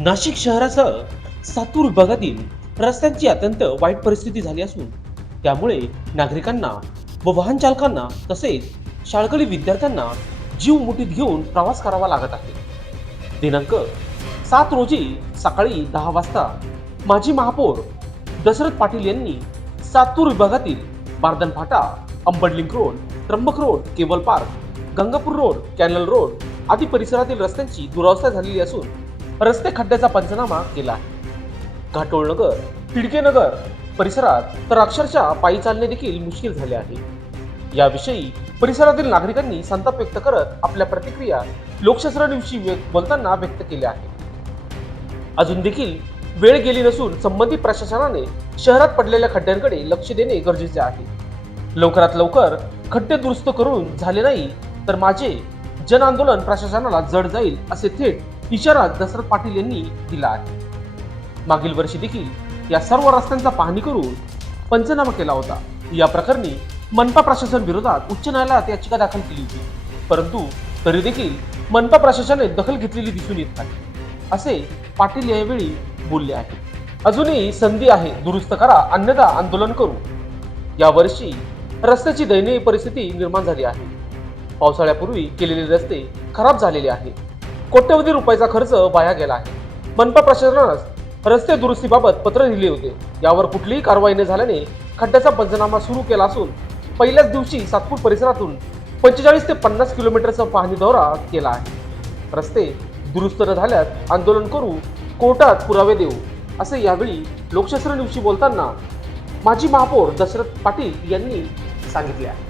नाशिक शहरासह सातूर विभागातील रस्त्यांची अत्यंत वाईट परिस्थिती झाली असून त्यामुळे नागरिकांना व वाहन चालकांना तसेच शाळकरी विद्यार्थ्यांना जीव मुठीत घेऊन प्रवास करावा लागत आहे. दिनांक सात रोजी सकाळी दहा वाजता माजी महापौर दशरथ पाटील यांनी सातूर विभागातील मार्दन फाटा Ambad link road Trimbak road cable park Gangapur road canal road आदी परिसरातील रस्त्यांची दुरावस्था झालेली असून रस्ते खड्ड्याचा पंचनामा केला आहे. घाटोळनगर तिडकेनगर परिसरात तर अक्षरशः पायी चालणे देखील मुश्किल झाले आहे. याविषयी परिसरातील नागरिकांनी संताप व्यक्त करत आपल्या प्रतिक्रिया लोकशास्त्र बोलताना व्यक्त केल्या आहेत. अजून देखील वेळ गेली नसून संबंधित प्रशासनाने शहरात पडलेल्या खड्ड्यांकडे लक्ष देणे गरजेचे आहे. लवकरात लवकर खड्डे दुरुस्त करून झाले नाही तर माझे जन आंदोलन प्रशासनाला जड जाईल असे थेट इशारा दशरथ पाटील यांनी दिला आहे. मागील वर्षी देखील या सर्व रस्त्यांचा पाहणी करून पंचनामा केला होता. या प्रकरणी मनपा प्रशासन विरोधात उच्च न्यायालयात याचिका दाखल केली होती. परंतु तरी देखील मनपा प्रशासनाने दखल घेतलेली दिसून येत नाही असे पाटील यावेळी बोलले आहे. अजूनही संधी आहे दुरुस्त करा अन्यथा आंदोलन करू. यावर्षी रस्त्याची दयनीय परिस्थिती निर्माण झाली आहे. पावसाळ्यापूर्वी केलेले रस्ते खराब झालेले आहेत. कोट्यवधी रुपयाचा खर्च वाया गेला आहे. मनपा प्रशासनास रस्ते दुरुस्तीबाबत पत्र लिहिले होते. यावर कुठलीही कारवाई न झाल्याने खड्ड्याचा पंचनामा सुरू केला असून पहिल्याच दिवशी सातपूर परिसरातून पंचेचाळीस ते पन्नास किलोमीटरचा पाहणी दौरा केला आहे. रस्ते दुरुस्त न झाल्यास आंदोलन करू कोर्टात पुरावे देऊ असे यावेळी लोकशास्त्र न्यूजशी बोलताना माजी महापौर दशरथ पाटील यांनी सांगितले आहे.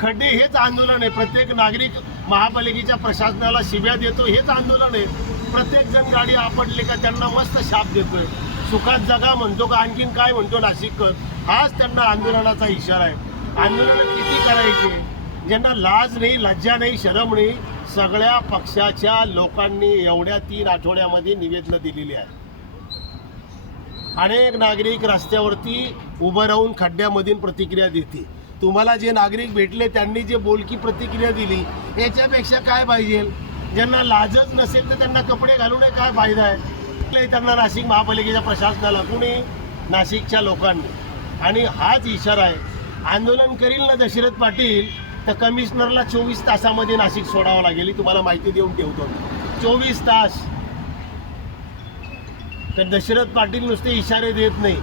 खड्डे हेच आंदोलन आहे. प्रत्येक नागरिक महापालिकेच्या प्रशासनाला शिव्या देतो हेच आंदोलन आहे. प्रत्येक जण गाडी आपटली का त्यांना मस्त शाप देतोय. सुखात जगा म्हणतो का आणखीन काय म्हणतो नाशिककर. हाच त्यांना आंदोलनाचा इशारा आहे. आंदोलन किती करायचे? ज्यांना लाज नाही लज्जा नाही शरम नाही सगळ्या पक्षाच्या लोकांनी एवढ्या तीन आठवड्यामध्ये निवेदनं दिलेली आहेत. अनेक नागरिक रस्त्यावरती उभं राहून खड्ड्यामधून प्रतिक्रिया देते तुम्हाला जे नागरिक भेटले त्यांनी जे बोलकी प्रतिक्रिया दिली याच्यापेक्षा काय पाहिजे? ज्यांना लाजच नसेल तर त्यांना कपडे घालून काय फायदा आहे? त्यांना नाशिक महापालिकेच्या प्रशासनाला कुणी नाशिकच्या लोकांनी. आणि हाच इशारा आहे आंदोलन करील ना दशरथ पाटील तर कमिशनरला चोवीस तासामध्ये नाशिक सोडावं लागेल तुम्हाला माहिती देऊन ठेवतो चोवीस तास. तर दशरथ पाटील नुसते इशारे देत नाही.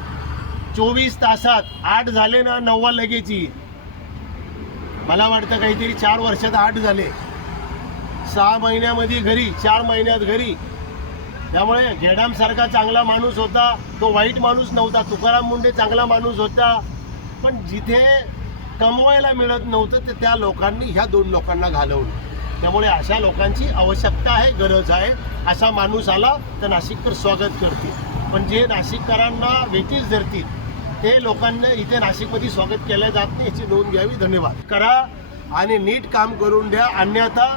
चोवीस तासात आठ झाले ना नव्वा लगेच येईल मला वाटतं काहीतरी चार वर्षात आठ झाले. सहा महिन्यामध्ये घरी चार महिन्यात घरी. त्यामुळे घेडामसारखा चांगला माणूस होता. तो वाईट माणूस नव्हता. तुकाराम मुंडे चांगला माणूस होता. पण जिथे कमवायला मिळत नव्हतं ते त्या लोकांनी ह्या दोन लोकांना घालवलं. त्यामुळे अशा लोकांची आवश्यकता आहे गरज आहे. असा माणूस आला तर नाशिककर स्वागत करतील. पण जे नाशिककरांना वेटीस धरतील ते लोकांना इथे नाशिकमध्ये स्वागत केलं जात नाही याची नोंद घ्यावी धन्यवाद. करा आणि नीट काम करून द्या अन्यथा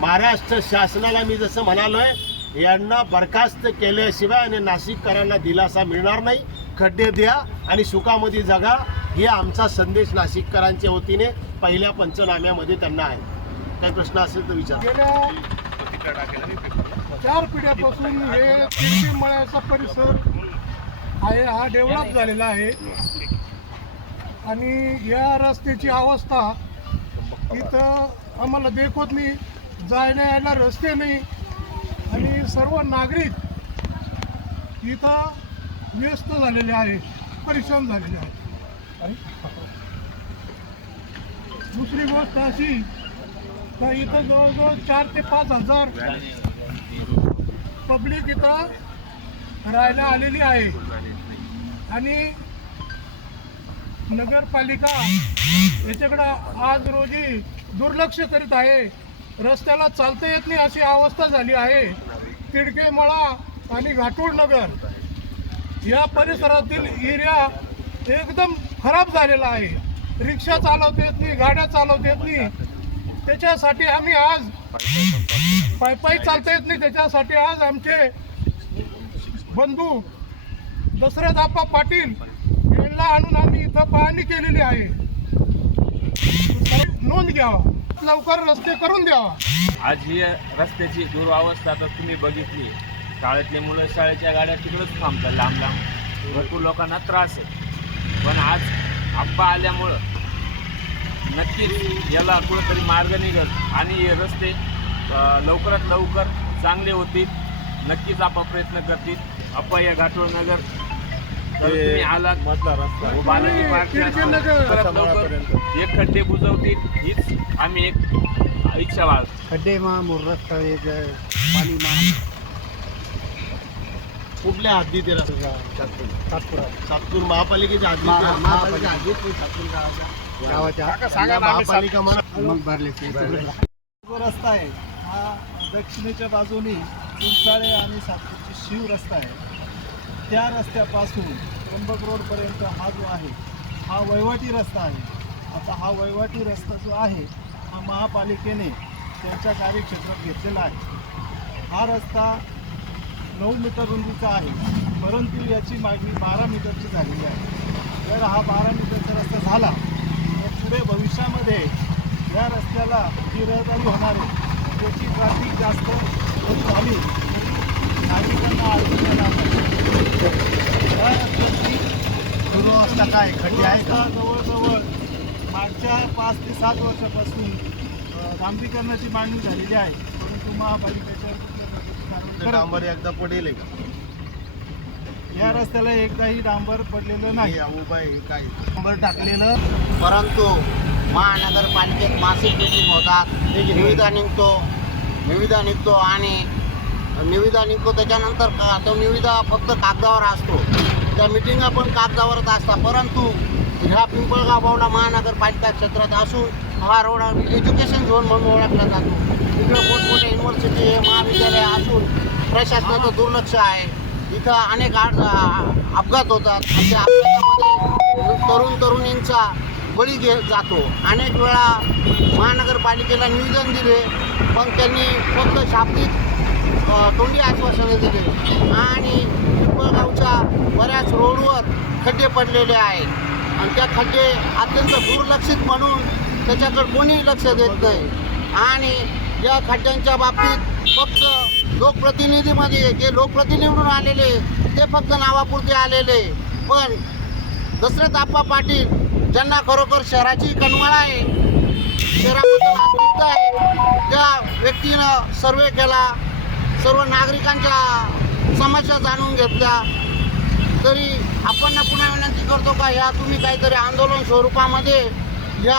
महाराष्ट्र शासनाला मी जसं म्हणालोय यांना बरखास्त केल्याशिवाय आणि नाशिककरांना दिलासा मिळणार नाही. खड्डे द्या आणि सुखामध्ये जगा हे आमचा संदेश नाशिककरांच्या वतीने पहिल्या पंचनाम्यामध्ये त्यांना आहे. काही प्रश्न असेल तर विचार. चार पिढ्यापासून हे मळ्याचा परिसर आहे हा डेव्हलप झालेला आहे. आणि या रस्त्याची अवस्था इथं आम्हाला देखवत नाही जायला यायला रस्ते नाही. आणि सर्व नागरिक इथं व्यस्त झालेले आहे परेशान झालेले आहे दुसरी गोष्ट अशी तर इथं जवळजवळ चार ते पाच हजार पब्लिक इथं राहायला आलेली आहे. आणि नगरपालिका याच्याकडं आज रोजी दुर्लक्ष करीत आहे. रस्त्याला चालता येत नाही अशी अवस्था झाली आहे. तिडके मळा आणि घाटूळ नगर या परिसरातील एरिया एकदम खराब झालेला आहे. रिक्षा चालवता येत नाही गाड्या चालवता येत नाही. त्याच्यासाठी आम्ही आज पायपाई पायी चालता येत नाही. त्याच्यासाठी आज आमचे बंधू दशरथ आप्पा पाटील यांना आणून आम्ही इथं पाहणी केलेली आहे. नोंद घ्यावा. लवकर रस्ते करून द्यावा. आज ही रस्त्याची दुरावस्था तर तुम्ही बघितली. शाळेतले मुलं शाळेच्या गाड्या तिकडंच थांबतात लांब लांब. भरपूर लोकांना त्रास आहे. पण आज आप्पा आल्यामुळं नक्कीच याला कुठंतरी मार्ग निघत आणि हे रस्ते लवकरात लवकर चांगले होतील. नक्कीच आपा प्रयत्न करतील. अप्पा या घाटोळ नगर. तुम्ही आलात. बालाजी एक खड्डे बुजवतील. हीच आम्ही एक इच्छा बाळगतो खड्डे मा रस्ता एक पाणी मा कुठल्या हद्दीत रस्ता? सातपुरा. सातपूर. महापालिकेच्या हद्दीत सातपूर गावाच्या. गावाच्या महापालिका म्हणा. मग भरले ते जो रस्ता आहे. हा दक्षिणेच्या बाजूनी चिंचाळे आणि सातपूरची शिव रस्ता आहे. त्या रस्त्यापासून त्र्यंबक रोडपर्यंत हा जो आहे हा वहिवाटी रस्ता आहे. आता हा वहिवाटी रस्ता जो आहे हा महापालिकेने त्यांच्या कार्यक्षेत्रात घेतलेला आहे. हा रस्ता नऊ मीटर रुंदीचा आहे परंतु याची मागणी बारा मीटरची झालेली आहे. जर हा बारा मीटरचा रस्ता झाला तर पुढे भविष्यामध्ये या रस्त्याला जी रहदारी होणार आहे. त्याची ट्रॅफिक जास्त झाली दुरावस्था काय खड्डे आहे का जवळजवळ मागच्या पाच ते सात वर्षापासून डांबरीकरणाची मागणी झालेली आहे परंतु महापालिकेच्या डांबर एकदा पडेल का. या रस्त्याला एकदाही डांबर पडलेलं नाही. उभा आहे काय डांबर टाकलेलं. परंतु महानगरपालिकेत मासिक मिटिंग होतात. निविदा निघतो. निविदा निघतो आणि निविदा निघतो त्याच्यानंतर का तो निविदा फक्त कागदावर असतो. त्या मिटिंगा पण कागदावरच असतात. परंतु ह्या पिंपळगाव बावडा महानगरपालिका क्षेत्रात असून हा रोड एज्युकेशन झोन म्हणून ओळखला जातो. इकडे मोठमोठे युनिव्हर्सिटी महाविद्यालय असून प्रशासनाचं दुर्लक्ष आहे. इथं अनेक अपघात होतात. त्या अपघातामध्ये तरुण तरुणींचा बळी घे जातो. अनेक वेळा महानगरपालिकेला निवेदन दिले पण त्यांनी फक्त शाब्दिक तोंडी आश्वासने दिले. आणि पिंपळगावच्या बऱ्याच रोडवर खड्डे पडलेले आहेत. आणि त्या खड्डे अत्यंत दुर्लक्षित म्हणून त्याच्याकडे कोणीही लक्ष देत नाही. आणि या खड्ड्यांच्या बाबतीत फक्त लोकप्रतिनिधीमध्ये जे लोकप्रतिनिधीवरून आलेले ते फक्त नावापुरते आलेले पण दशरथ आप्पा पाटील ज्यांना खरोखर शहराची कणवाळा आहे शहराबद्दल आहे त्या व्यक्तीनं सर्वे केला. सर्व नागरिकांच्या समस्या जाणून घेतल्या. तरी आपण पुन्हा विनंती करतो का या तुम्ही काहीतरी आंदोलन स्वरूपामध्ये या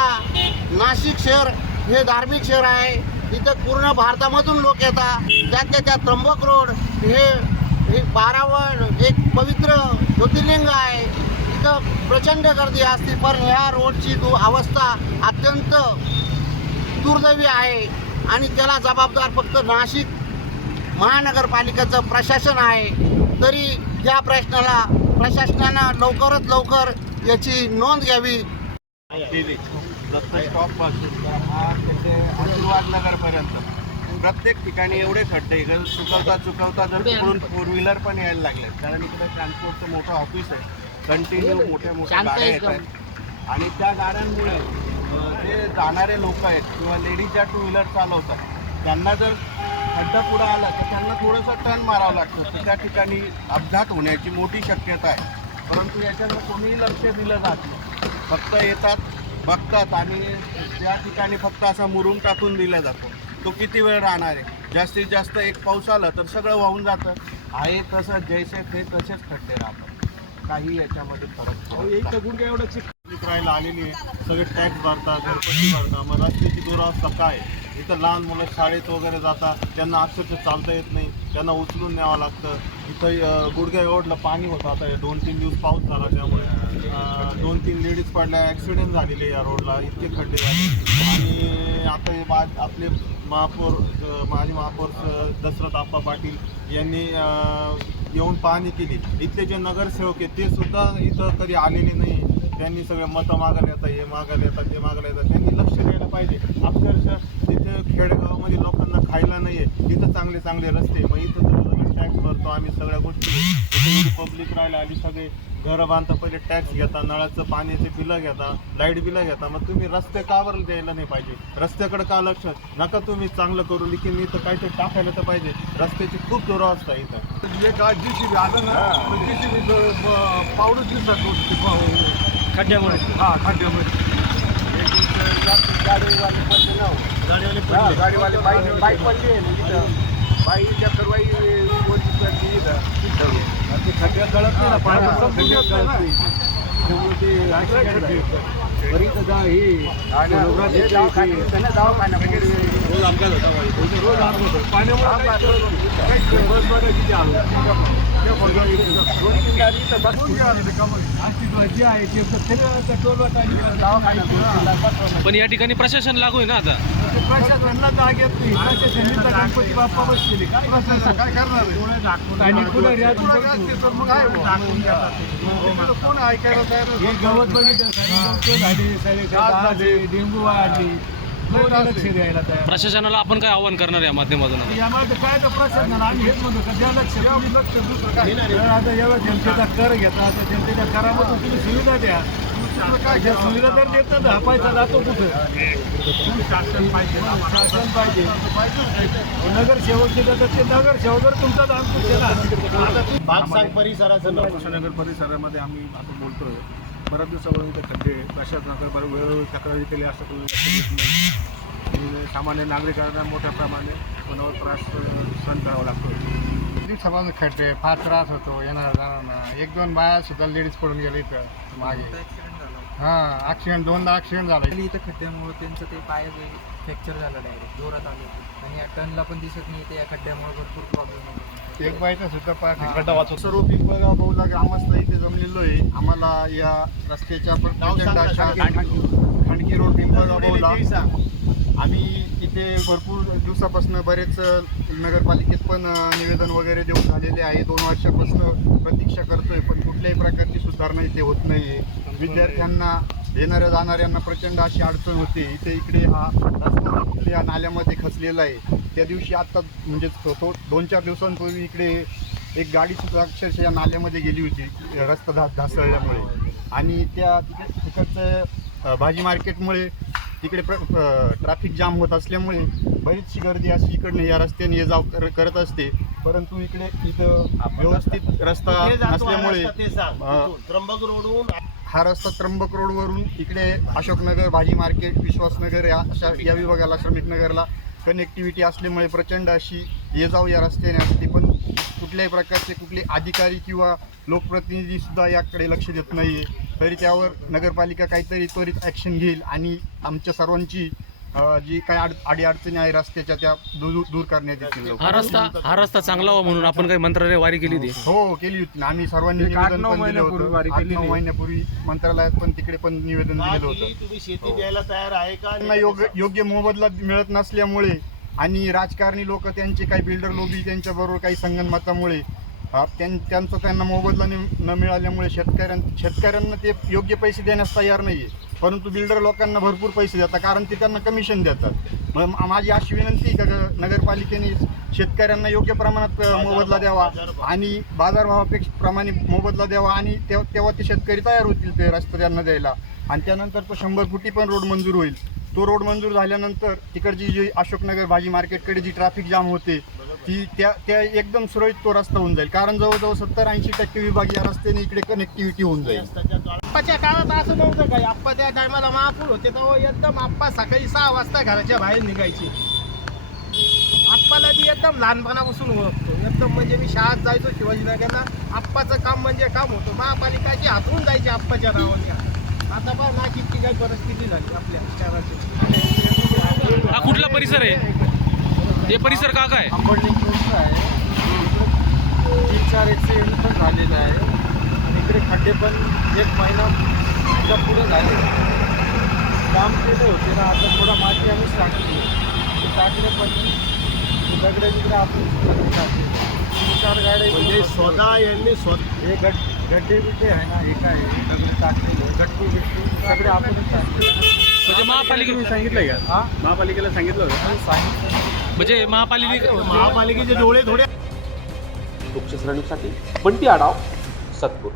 नाशिक शहर हे धार्मिक शहर आहे. इथं पूर्ण भारतामधून लोक येतात. त्यातल्या त्या त्र्यंबक रोड हे एक बारावण एक पवित्र ज्योतिर्लिंग आहे. इथं प्रचंड गर्दी असते पण ह्या रोडची दु अवस्था अत्यंत दुर्दैवी आहे. आणि त्याला जबाबदार फक्त नाशिक महानगरपालिकेचं प्रशासन आहे तरी या प्रश्नाला प्रशासनानं लवकरात लवकर याची नोंद घ्यावी. आशीर्वाद नगरपर्यंत. प्रत्येक ठिकाणी एवढे खड्डे इकडे चुकवता चुकवता जर तिकडून फोर व्हीलर पण यायला लागले. कारण इकडे ट्रान्सपोर्टचं मोठं ऑफिस आहे. कंटिन्यू मोठ्या मोठ्या गाड्या येत आहेत आणि त्या गाड्यांमुळे जे जाणारे लोक आहेत किंवा लेडीज ज्या टू व्हीलर चालवतात त्यांना जर खड्डा पुढं आला तर त्यांना थोडंसं टर्न मारावं लागतं. तर त्या ठिकाणी अपघात होण्याची मोठी शक्यता आहे. परंतु याच्याकडे कोणीही लक्ष दिलं जात नाही. फक्त येतात बघतात आणि त्या ठिकाणी फक्त असा मुरुम टाकून दिला जातो. तो किती वेळ राहणार आहे? जास्तीत जास्त एक पाऊस आला तर सगळं वाहून जातं. आहे तसं जैसे ते तसेच खड्डे राहतात. काही याच्यामध्ये फरक गुडघ्या एवढं विक्रायला आलेली आहे. सगळे टॅक्स भरतात घरपट्टी भरतात. मग रस्त्याची दुरावस्था काय इथं लहान मुलं शाळेत वगैरे जातात त्यांना अक्षरशः चालता येत नाही त्यांना उचलून न्यावं लागतं. इथं गुडघ्या एवढलं पाणी होतं आता हे दोन तीन दिवस पाऊस झाला त्यामुळे. दोन तीन लेडीज पडल्या ॲक्सिडेंट झालेले या रोडला इतके खड्डे झाले. आणि आता हे मा आपले महापौर माजी महापौर दशरथ आप्पा पाटील यांनी येऊन पाहणी केली. इथले जे नगरसेवक आहेत ते सुद्धा इथं कधी आलेले नाही. त्यांनी सगळे मतं मागायला येतात हे मागायला येतात ते मागायला येतात. त्यांनी लक्ष द्यायला पाहिजे. अक्षरशः खेडेगावामध्ये लोकांना खायला नाही आहे तिथं चांगले चांगले रस्ते मग इथं तर टॅक्स भरतो आम्ही सगळ्या गोष्टी. इथे पब्लिक राहायला आली सगळे घरं बांधता पहिले टॅक्स घेता नळाचं पाण्याचे बिलं घेता लाइट बिलं घेता. मग तुम्ही रस्ते का बरं द्यायला नाही पाहिजे? रस्त्याकडे का लक्ष? नका तुम्ही चांगलं करू लेकिन इथं काहीतरी टाकायला तर पाहिजे. रस्त्याची खूप दुरावस्था आहे इथं. एक आज जीसीबी आलं ना जीसीबी पावडर दिसत होती खड्ड्यामध्ये हा खड्ड्यामध्ये गाडीवाले गाडीवाले. बाईक पडली आहे बाईच्या सर्वाई खड्ड्यात गळत नाही ना. पाण्यात खड्ड्यात गळत नाही त्यामुळे ते. बरीच जा ही. रोज होतो. पाण्यामुळे पण या ठिकाणी प्रशासन लागू आहे ना आता? ते प्रशासनाला जाग येत नाही प्रशासनाने तर गणपती बाप्पा बसलेली काय प्रशासन काय करणार आणि पुढे रियाज असते तर मग आहे बुवा. कोण ऐकायला तयार गवत बघितलं डेंगू वाढली. लक्ष द्यायला तयार. प्रशासनाला आपण काय आव्हान करणार या माध्यमातून? यामध्ये काय तर आम्ही हेच म्हणतो का द्या लक्ष तुम्ही लक्ष दुसरं काय? तर आता एवढा जनतेचा कर घेता आता जनतेच्या करामधून तुम्ही सुविधा द्या. काय सुविधा तर देत तर पैसा जातो कुठं? शासन पाहिजे. शासन पाहिजे नगरसेवक देतात ते नगरसेवक तुमचा दान तुमचे ना. आता तुम्ही- बागसाग परिसराचं कृष्णनगर परिसरामध्ये आम्ही आता बोलतोय. बऱ्याच दिवसापासून इथे खड्डे प्रशासनाकडे बरं वेळोवेळी तक्रारी केली असं करून सामान्य नागरिकांना मोठ्या प्रमाणे मनावर त्रास सहन करावा लागतो. दिवसापासून खड्डे फार त्रास होतो येणार जाणार एक दोन बाया सुद्धा लेडीज पडून गेले इथं मागे. हां ॲक्सिडेंट दोनदा ॲक्सिडेंट झाला. इथं खड्ड्यामुळे त्यांचं ते पाय फ्रॅक्चर झालं डायरेक्ट जोरात आलं. आणि या टनला पण दिसत नाही ते या खड्ड्यामुळे भरपूर प्रॉब्लेम होतो. एक बाईचा सुद्धा पाय खड्डा वाचतो सर्व पिंपळगाव बहुला ग्रामस्थ इथे जमलेलो आहे. आम्हाला या रस्त्याच्या. खडकी रोड पिंपळगाव बहुला. आम्ही इथे भरपूर दिवसापासून बरेच नगरपालिकेत पण निवेदन वगैरे देऊन झालेले आहे. दोन वर्षापासून प्रतीक्षा करतोय पण कुठल्याही प्रकारची सुधारणा इथे होत नाहीये. विद्यार्थ्यांना येणाऱ्या जाणाऱ्यांना प्रचंड अशी अडचण होते. इथे इकडे हा रस्ता कुठल्या नाल्यामध्ये खचलेला आहे. त्या दिवशी आता म्हणजे दोन चार दिवसांपूर्वी इकडे एक गाडी सुद्धा अक्षरशः या नाल्यामध्ये गेली होती रस्ता धा ढासळल्यामुळे. आणि त्या तिकडे तिकडचं भाजी मार्केटमुळे तिकडे ट्रॅफिक जाम होत असल्यामुळे बरीचशी गर्दी अशी इकडनं या रस्त्याने ये जाव कर- करत असते. परंतु इकडे इथं व्यवस्थित रस्ता कुठे जातो नसल्यामुळे रस्ता ते सांग. अ, तिथून त्र्यंबक रोडहून हा रस्ता त्र्यंबक रोडवरून इकडे अशोकनगर भाजी मार्केट विश्वासनगर या अशा या विभागाला श्रमिकनगरला कनेक्टिव्हिटी असल्यामुळे प्रचंड अशी ये जाऊ या रस्त्याने असते. पण कुठल्याही प्रकारचे कुठले अधिकारी किंवा लोकप्रतिनिधी सुद्धा याकडे लक्ष देत नाही आहे तरी त्यावर नगरपालिका काहीतरी त्वरित ॲक्शन घेईल आणि आमच्या सर्वांची अ, जी काय अड अडीअडचणी आहे रस्त्याच्या त्या दूर दूर करण्यात येतील लवकर. हा रस्ता हा रस्ता चांगला व्हावा म्हणून आपण काही मंत्रालय वारी केली होती हो केली होती ना आम्ही सर्वांनी एक आठ- निवेदन नऊ पण दिलं महिन्यापूर्वी होतं वारी आठ केलेली नऊ आहे. महिन्यापूर्वी मंत्रालयात पण तिकडे पण निवेदन दिलेलं दिली? होतं तुम्ही शेती द्यायला तयार आहे का त्यांना योग्य योग्य मोबदला मिळत नसल्यामुळे आणि राजकारणी लोक त्यांचे काही बिल्डर लोबी त्यांच्याबरोबर काही संगनमतामुळे हा, त्यां- त्यांचा त्यांना मोबदला नि- न मिळाल्यामुळे शेतकऱ्यां शेतकऱ्यांना ते योग्य पैसे देण्यास तयार नाही आहे परंतु बिल्डर लोकांना भरपूर पैसे देतात कारण ते त्यांना कमिशन देतात. मग मा- माझी अशी विनंती का नगरपालिकेने शेतकऱ्यांना योग्य प्रमाणात मोबदला द्यावा आणि बाजारभावापेक्षा प्रमाणे मोबदला द्यावा आणि तेव्हा तेव्हा ते शेतकरी तयार होतील ते रस्ते त्यांना द्यायला. आणि त्यानंतर तो शंभर फुटी पण रोड मंजूर होईल. तो रोड मंजूर झाल्यानंतर तिकडची जी अशोकनगर भाजी मार्केटकडे जी ट्रॅफिक जाम होते ती त्या त्या एकदम सुरळीत तो रस्ता होऊन जाईल. कारण जवळजवळ सत्तर ऐंशी टक्के विभाग या रस्त्याने इकडे कनेक्टिव्हिटी होऊन जाईल. आप्पाच्या काळात असं नव्हतं काही. आप्पा त्या टायमाला महापूर होते तेव्हा एकदम आप्पा सकाळी सहा वाजता घराच्या बाहेर निघायचे. आप्पाला ती एकदम लहानपणापासून ओळखतो. एकदम म्हणजे मी शाळेत जायचो शिवाजीनगरला. आप्पाचं काम म्हणजे काम होतं. महापालिकाची हातून जायची आप्पाच्या नावाने. आता बघ ना किती काय परिस्थिती झाली आपल्या शहराची हा कुठला परिसर आहे? हे परिसर का काय? आहे. इकडे तीन चार ॲक्सिडेंट पण झालेले आहे. इकडे खड्डे पण एक महिना च्या पुढे झाले. काम केले होते ना आता थोडा माती आम्ही टाकली. टाकले पण दगडे तिकडे आपण टाकले तीन चार गाड्या म्हणजे स्वतः यांनी स्वतः हे गड गड्डे बिड्डे आहे ना हे काय दगडे टाकलेले गट्टू बिट्टू सगळे आपणच टाकले. म्हणजे महापालिके सांगितलंय का? हा? महापालिकेला सांगितलं होतं सांगितलं म्हणजे महापालिके महापालिकेचे डोळे थोडे न्यूजसाठी बंटी आडाव सतपूर